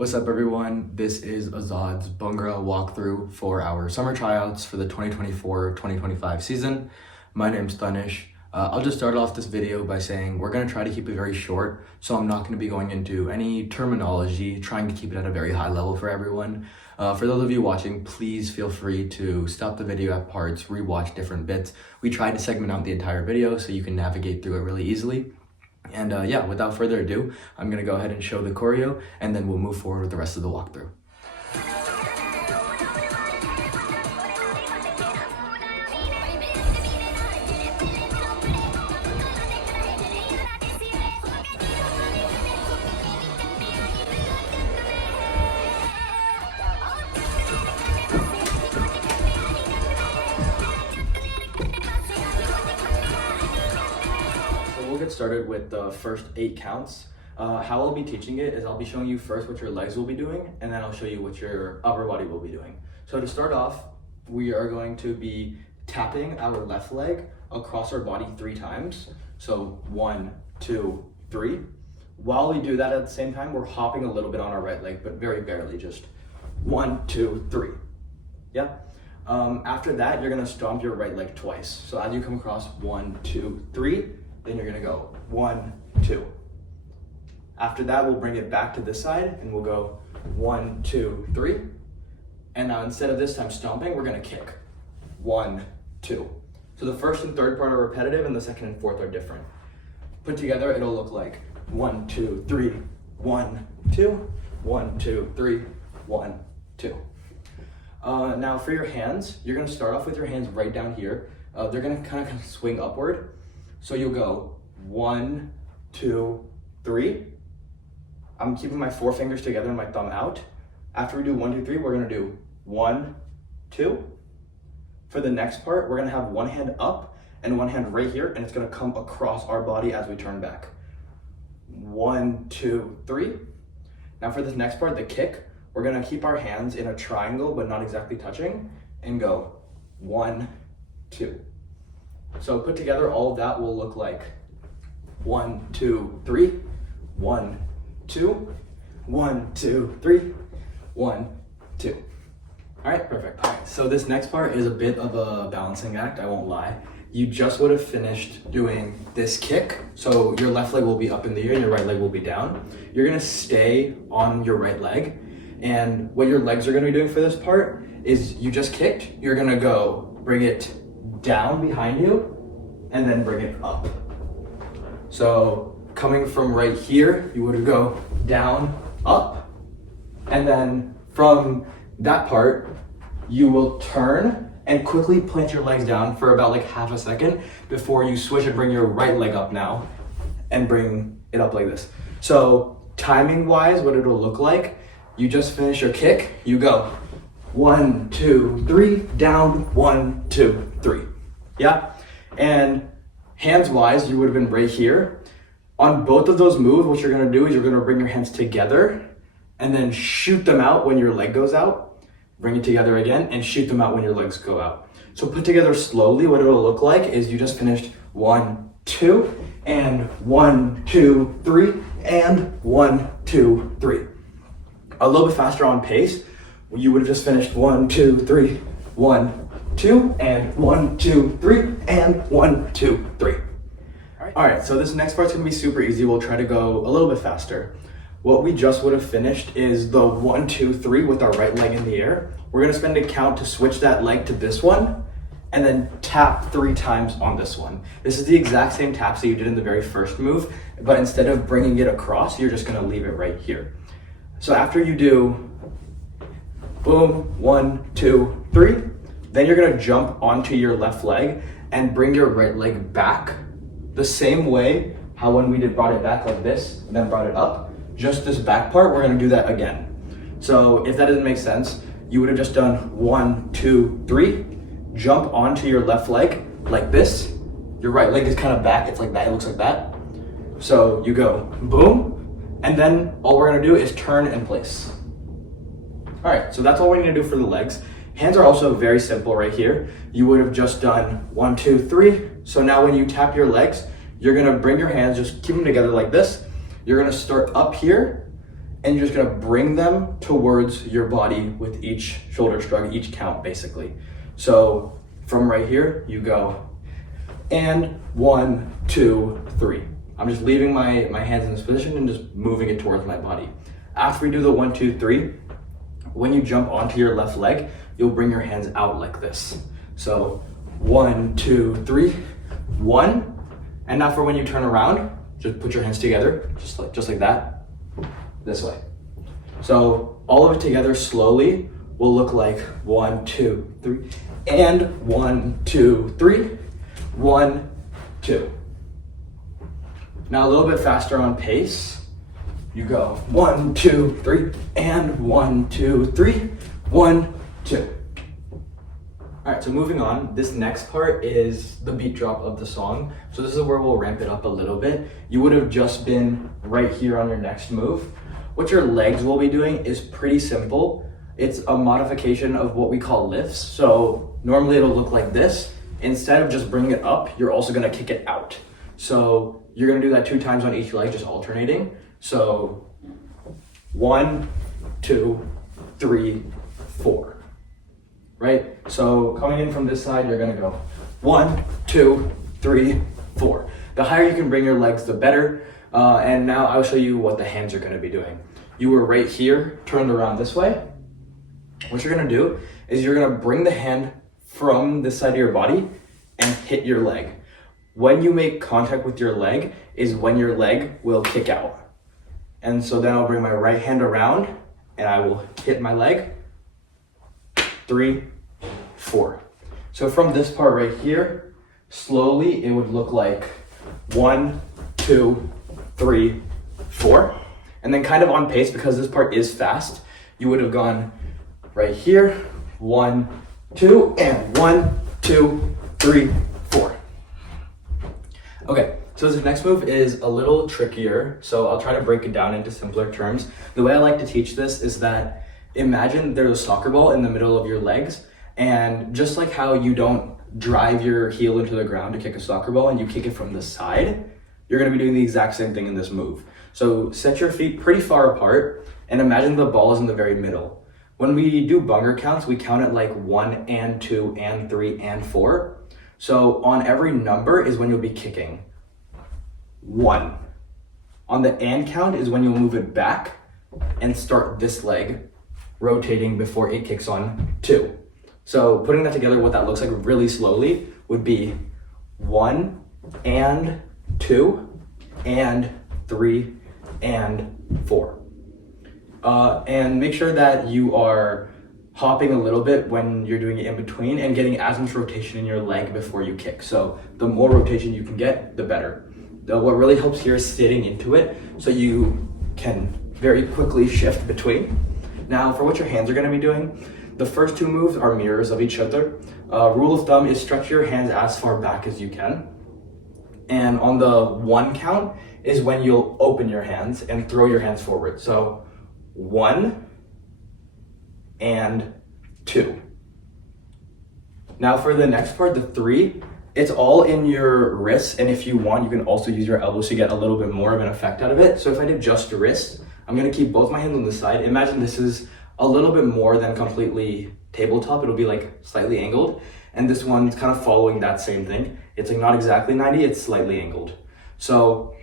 What's up, everyone? This is Azad's Bhangra walkthrough for our summer tryouts for the 2024-2025 season. My name's Tanish. I'll just start off this video by saying we're going to try to keep it very short, so I'm not going to be going into any terminology, trying to keep it at a very high level for everyone. For those of you watching, please feel free to stop the video at parts, rewatch different bits. We tried to segment out the entire video so you can navigate through it really easily. And yeah, without further ado, I'm gonna go ahead and show the choreo, and then we'll move forward with the rest of the walkthrough. We'll get started with the first 8 counts. How I'll be teaching it is I'll be showing you first what your legs will be doing, and then I'll show you what your upper body will be doing. So to start off, we are going to be tapping our left leg across our body 3 times. So 1, 2, 3. While we do that at the same time, we're hopping a little bit on our right leg, but very barely, just 1, 2, 3. Yeah. After that, you're gonna stomp your right leg twice. So as you come across 1, 2, 3, then you're gonna go 1, 2. After that, we'll bring it back to this side and we'll go 1, 2, 3. And now instead of this time stomping, we're gonna kick 1, 2. So the first and third part are repetitive and the second and fourth are different. Put together, it'll look like 1, 2, 3, 1, 2, 1, 2, 3, 1, 2. Now for your hands, you're gonna start off with your hands right down here. They're gonna kind of swing upward. So you'll go 1, 2, 3. I'm keeping my 4 fingers together and my thumb out. After we do 1, 2, 3, we're gonna do 1, 2. For the next part, we're gonna have one hand up and one hand right here, and it's gonna come across our body as we turn back. 1, 2, 3. Now for this next part, the kick, we're gonna keep our hands in a triangle, but not exactly touching, and go 1, 2. So put together, all of that will look like 1, 2, 3, 1, 2, 1, 2, 3, 1, 2. All right, perfect. All right, so this next part is a bit of a balancing act, I won't lie. You just would have finished doing this kick. So your left leg will be up in the air and your right leg will be down. You're gonna stay on your right leg. And what your legs are gonna be doing for this part is you just kicked, you're gonna go bring it down behind you and then bring it up. So coming from right here, you would go down, up, and then from that part, you will turn and quickly plant your legs down for about like half a second before you switch and bring your right leg up now and bring it up like this. So timing wise, what it'll look like, you just finish your kick, you go 1, 2, 3, down, 1, 2, 3. Yeah, and hands wise, you would have been right here. On both of those moves, what you're gonna do is you're gonna bring your hands together and then shoot them out when your leg goes out. Bring it together again and shoot them out when your legs go out. So put together slowly, what it'll look like is you just finished 1, 2, and 1, 2, 3, and 1, 2, 3. A little bit faster on pace, you would have just finished 1, 2, 3, 1, 2, and 1, 2, 3, and 1, 2, 3. All right, so this next part's gonna be super easy. We'll try to go a little bit faster. What we just would have finished is the 1, 2, 3 with our right leg in the air. We're gonna spend a count to switch that leg to this one, and then tap 3 times on this one. This is the exact same taps that you did in the very first move, but instead of bringing it across, you're just gonna leave it right here. So after you do boom, 1, 2, 3, then you're gonna jump onto your left leg and bring your right leg back the same way how when we brought it back like this, and then brought it up. Just this back part, we're gonna do that again. So if that doesn't make sense, you would have just done 1, 2, 3, jump onto your left leg like this. Your right leg is kind of back, it's like that, it looks like that. So you go boom, and then all we're gonna do is turn and place. All right, so that's all we're gonna do for the legs. Hands are also very simple right here. You would have just done 1, 2, 3. So now when you tap your legs, you're gonna bring your hands, just keep them together like this. You're gonna start up here and you're just gonna bring them towards your body with each shoulder shrug, each count basically. So from right here, you go, and 1, 2, 3. I'm just leaving my hands in this position and just moving it towards my body. After we do the 1, 2, 3, when you jump onto your left leg, you'll bring your hands out like this. So 1, 2, 3, 1. And now for when you turn around, just put your hands together, just like that, this way. So all of it together slowly will look like 1, 2, 3, and 1, 2, 3, 1, 2. Now a little bit faster on pace. You go 1, 2, 3, and 1, 2, 3, 1, 2. All right, so moving on, this next part is the beat drop of the song. So this is where we'll ramp it up a little bit. You would have just been right here on your next move. What your legs will be doing is pretty simple. It's a modification of what we call lifts. So normally it'll look like this. Instead of just bringing it up, you're also gonna kick it out. So you're gonna do that 2 times on each leg, just alternating. So 1, 2, 3, 4. Right? So coming in from this side, you're gonna go 1, 2, 3, 4. The higher you can bring your legs, the better. And now I'll show you what the hands are gonna be doing. You were right here, turned around this way. What you're gonna do is you're gonna bring the hand from this side of your body and hit your leg. When you make contact with your leg is when your leg will kick out. And so then I'll bring my right hand around and I will hit my leg. 3, 4. So from this part right here, slowly it would look like 1, 2, 3, 4. And then kind of on pace, because this part is fast, you would have gone right here, 1, 2, and 1, 2, 3, 4. Okay, so this next move is a little trickier, so I'll try to break it down into simpler terms. The way I like to teach this is that imagine there's a soccer ball in the middle of your legs, and just like how you don't drive your heel into the ground to kick a soccer ball and you kick it from the side, you're gonna be doing the exact same thing in this move. So set your feet pretty far apart and imagine the ball is in the very middle. When we do Bhangra counts, we count it like 1 and 2 and 3 and 4. So on every number is when you'll be kicking. 1. On the and count is when you'll move it back and start this leg rotating before it kicks on 2. So putting that together, what that looks like really slowly would be 1 and 2 and 3 and 4. And make sure that you are hopping a little bit when you're doing it in between and getting as much rotation in your leg before you kick. So the more rotation you can get, the better. What really helps here is sitting into it so you can very quickly shift between. Now for what your hands are going to be doing, the first 2 moves are mirrors of each other. Rule of thumb is stretch your hands as far back as you can. And on the 1 count is when you'll open your hands and throw your hands forward. So 1 and 2. Now for the next part, the 3, it's all in your wrists, and if you want, you can also use your elbows to get a little bit more of an effect out of it. So if I did just wrist, I'm gonna keep both my hands on the side. Imagine this is a little bit more than completely tabletop. It'll be like slightly angled. And this one's kind of following that same thing. It's like not exactly 90, it's slightly angled. So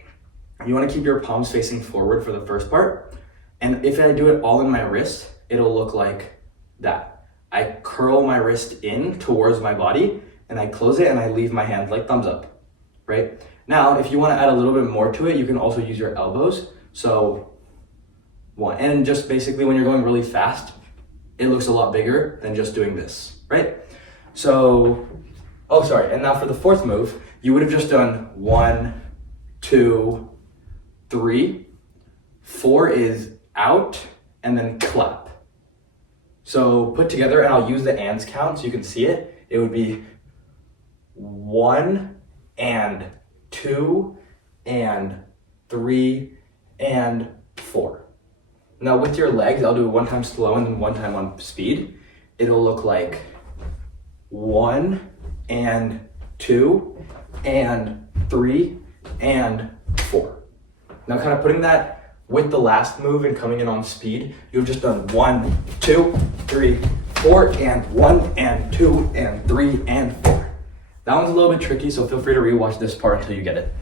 you wanna keep your palms facing forward for the first part. And if I do it all in my wrist, it'll look like that. I curl my wrist in towards my body and I close it and I leave my hand like thumbs up, right? Now, if you wanna add a little bit more to it, you can also use your elbows. So 1, and just basically when you're going really fast, it looks a lot bigger than just doing this, right? So, oh, sorry. And now for the 4th move, you would have just done 1, 2, 3. 4 is out and then clap. So put together, and I'll use the ands count so you can see it. It would be 1 and 2 and 3 and 4. Now with your legs, I'll do it 1 time slow and then 1 time on speed. It'll look like 1 and 2 and 3 and 4. Now kind of putting that with the last move and coming in on speed, you've just done 1, 2, 3, 4, and 1, and 2, and 3, and 4. That one's a little bit tricky, so feel free to rewatch this part until you get it.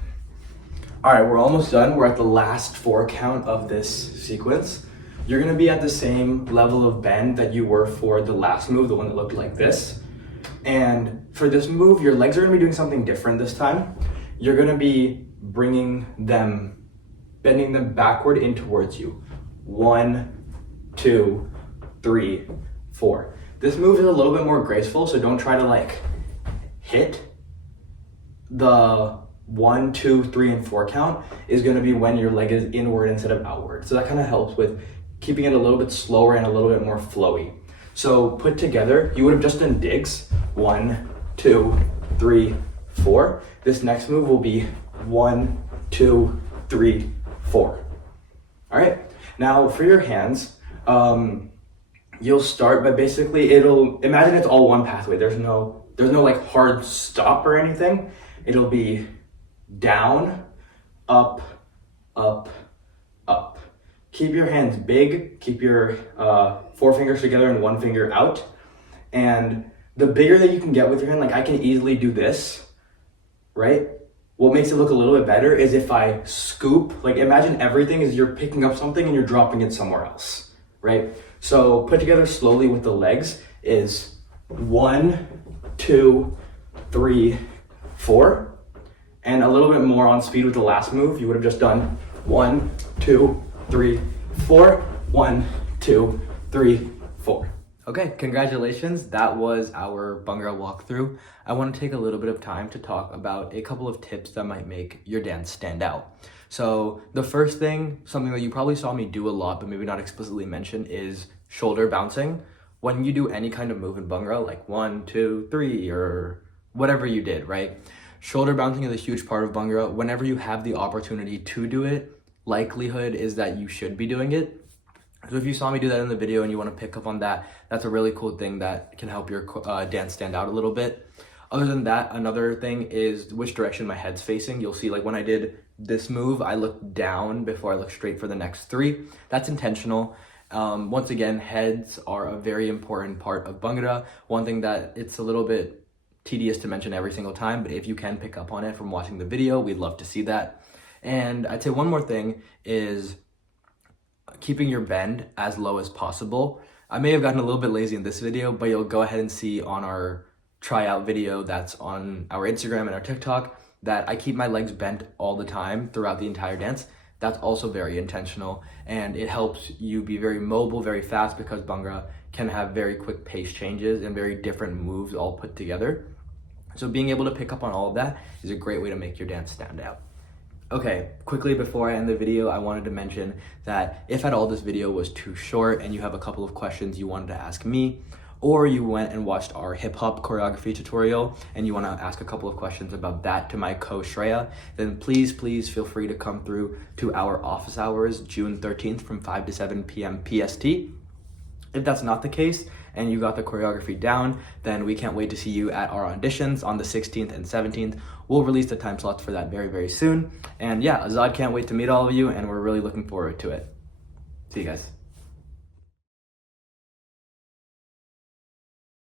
All right, we're almost done. We're at the last 4 count of this sequence. You're gonna be at the same level of bend that you were for the last move, the one that looked like this. And for this move, your legs are gonna be doing something different this time. You're gonna be bending them backward in towards you. 1, 2, 3, 4. This move is a little bit more graceful, so don't try to like hit. The 1, 2, 3, and 4 count is gonna be when your leg is inward instead of outward. So that kind of helps with keeping it a little bit slower and a little bit more flowy. So put together, you would have just done digs. 1, 2, 3, 4. This next move will be 1, 2, 3, 4. All right, now for your hands, you'll start by basically, imagine it's all one pathway. There's no like hard stop or anything. It'll be down, up, up, up. Keep your hands big, keep your 4 fingers together and 1 finger out. And the bigger that you can get with your hand, like I can easily do this, right? What makes it look a little bit better is if I scoop, like imagine everything is you're picking up something and you're dropping it somewhere else, right? So put together slowly with the legs is 1, 2, 3, 4. And a little bit more on speed with the last move. You would have just done 1, 2, 3, 4. 1, 2, 3, 4. Okay, congratulations. That was our Bhangra walkthrough. I want to take a little bit of time to talk about a couple of tips that might make your dance stand out. So the first thing, something that you probably saw me do a lot, but maybe not explicitly mention, is shoulder bouncing. When you do any kind of move in Bhangra, like 1, 2, 3, or whatever you did, right? Shoulder bouncing is a huge part of Bhangra. Whenever you have the opportunity to do it, likelihood is that you should be doing it. So if you saw me do that in the video and you want to pick up on that, that's a really cool thing that can help your dance stand out a little bit. Other than that, another thing is which direction my head's facing. You'll see like when I did this move, I looked down before I looked straight for the next 3. That's intentional. Once again, heads are a very important part of Bhangra. One thing that it's a little bit tedious to mention every single time, but if you can pick up on it from watching the video, we'd love to see that. And I'd say one more thing is keeping your bend as low as possible. I may have gotten a little bit lazy in this video, but you'll go ahead and see on our tryout video that's on our Instagram and our TikTok that I keep my legs bent all the time throughout the entire dance. That's also very intentional, and it helps you be very mobile, very fast, because Bhangra can have very quick pace changes and very different moves all put together. So being able to pick up on all of that is a great way to make your dance stand out. Okay, quickly before I end the video, I wanted to mention that if at all this video was too short and you have a couple of questions you wanted to ask me, or you went and watched our hip hop choreography tutorial and you want to ask a couple of questions about that to my co-Shreya, then please feel free to come through to our office hours June 13th from 5 to 7 p.m. PST. If that's not the case and you got the choreography down, then we can't wait to see you at our auditions on the 16th and 17th. We'll release the time slots for that very soon. And yeah, Azad can't wait to meet all of you, and we're really looking forward to it. See you guys.